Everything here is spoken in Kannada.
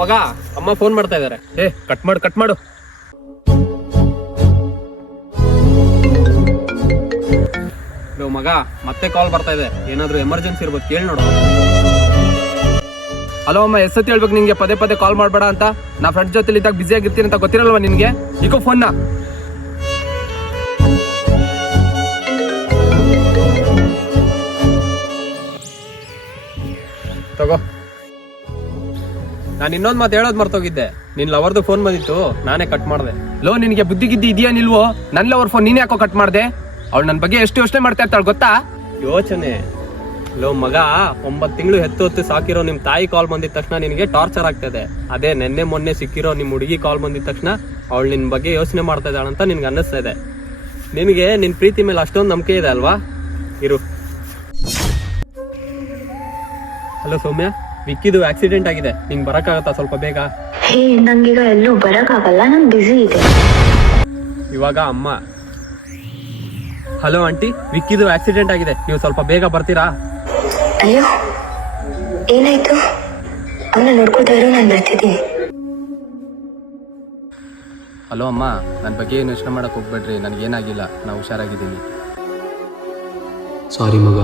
ಮಗ, ಅಮ್ಮ ಫೋನ್ ಮಾಡ್ತಾ ಇದಾರೆ. ಕಟ್ ಮಾಡು. ಮಗ, ಮತ್ತೆ ಕಾಲ್ ಬರ್ತಾ ಇದೆ. ಏನಾದ್ರು ಎಮರ್ಜೆನ್ಸಿ ಇರ್ಬೇಕು, ಕೇಳಿ ನೋಡು. ಹಲೋ ಅಮ್ಮ, ಎಷ್ಟೊತ್ತಿ ಹೇಳ್ಬೇಕು ನಿಂಗೆ ಪದೇ ಪದೇ ಕಾಲ್ ಮಾಡಬೇಡ ಅಂತ? ನಾ ಫ್ರೆಂಡ್ಸ್ ಜೊತೆ ಇದ್ದಾಗ ಬಿಸಿ ಆಗಿರ್ತೀನಿ ಅಂತ ಗೊತ್ತಿರಲ್ವಾ ನಿನ್ಗೆ? ಈಗ ಫೋನ್ನ ತಗೋ. ನಾನು ಇನ್ನೊಂದ್ ಮಾತು ಹೇಳೋದ್ ಮರ್ತೋಗಿದ್ದೆ. ನಿನ್ ಲವರ್ದು ಫೋನ್ ಬಂದಿತ್ತು, ನಾನೇ ಕಟ್ ಮಾಡಿದೆ. ಲೋ, ನಿನಗೆ ಬುದ್ಧಿ ಗಿದ್ದಿ ಇದೆಯಾ ನಿಲ್ವೋ? ನನ್ನ ಲವರ್ ಫೋನ್ ನೀನೇ ಯಾಕೋ ಕಟ್ ಮಾಡ್ದೆ? ಅವ್ಳು ನನ್ನ ಬಗ್ಗೆ ಎಷ್ಟು ಯೋಚನೆ ಮಾಡ್ತಾ ಇರ್ತಾಳೆ ಗೊತ್ತಾ? ಯೋಚನೆ? ಲೋ ಮಗ, 9 ತಿಂಗಳು ಹೊತ್ತು ಸಾಕಿರೋ ನಿಮ್ ತಾಯಿ ಕಾಲ್ ಬಂದಿದ ತಕ್ಷಣ ನಿನಗೆ ಟಾರ್ಚರ್ ಆಗ್ತದೆ. ಅದೇ ನೆನ್ನೆ ಮೊನ್ನೆ ಸಿಕ್ಕಿರೋ ನಿಮ್ ಹುಡುಗಿ ಕಾಲ್ ಬಂದಿದ ತಕ್ಷಣ ಅವಳು ನಿನ್ ಬಗ್ಗೆ ಯೋಚನೆ ಮಾಡ್ತಾ ಇದ್ದಾಳಂತ ನಿನ್ಗೆ ಅನ್ನಿಸ್ತಾ ಇದೆ. ನಿನಗೆ ನಿನ್ ಪ್ರೀತಿ ಮೇಲೆ ಅಷ್ಟೊಂದು ನಂಬಿಕೆ ಇದೆ ಅಲ್ವಾ? ಇರು. ಹಲೋ ಸೌಮ್ಯ, ವಿಕ್ಕಿದು ಆಕ್ಸಿಡೆಂಟ್ ಆಗಿದೆ. ನಿಂಗೆ ಬರಕ್ಕಾಗತ್ತಾ ಸ್ವಲ್ಪ ಬೇಗ? ನಂಗೀಗ ಎಲ್ಲೂ ಬರಕ್ಕಾಗಲ್ಲ, ನಾನು ಬಿಸಿ ಇದೆ. ಇವಾಗ ಅಮ್ಮ. ಹಲೋ ಆಂಟಿ, ವಿಕ್ಕಿದು ಆಕ್ಸಿಡೆಂಟ್ ಆಗಿದೆ, ನೀವು ಸ್ವಲ್ಪ ಬೇಗ ಬರ್ತೀರಾ? ಅಯ್ಯೋ, ಏನಾಯ್ತು? ಅವನ್ನ ನೋಡ್ಕೊಳ್ತಾ ಇರೋ, ನಾನು ಬರ್ತಿದ್ದೀನಿ. ಹಲೋ ಅಮ್ಮ, ನನ್ನ ಬಗ್ಗೆ ಏನು ಯೋಚನೆ ಮಾಡಕ್ ಹೋಗ್ಬೇಡ್ರಿ, ನನಗೇನಾಗಿಲ್ಲ, ನಾ ಹುಷಾರಾಗಿದ್ದೀನಿ. ಸಾರಿ ಮಗ.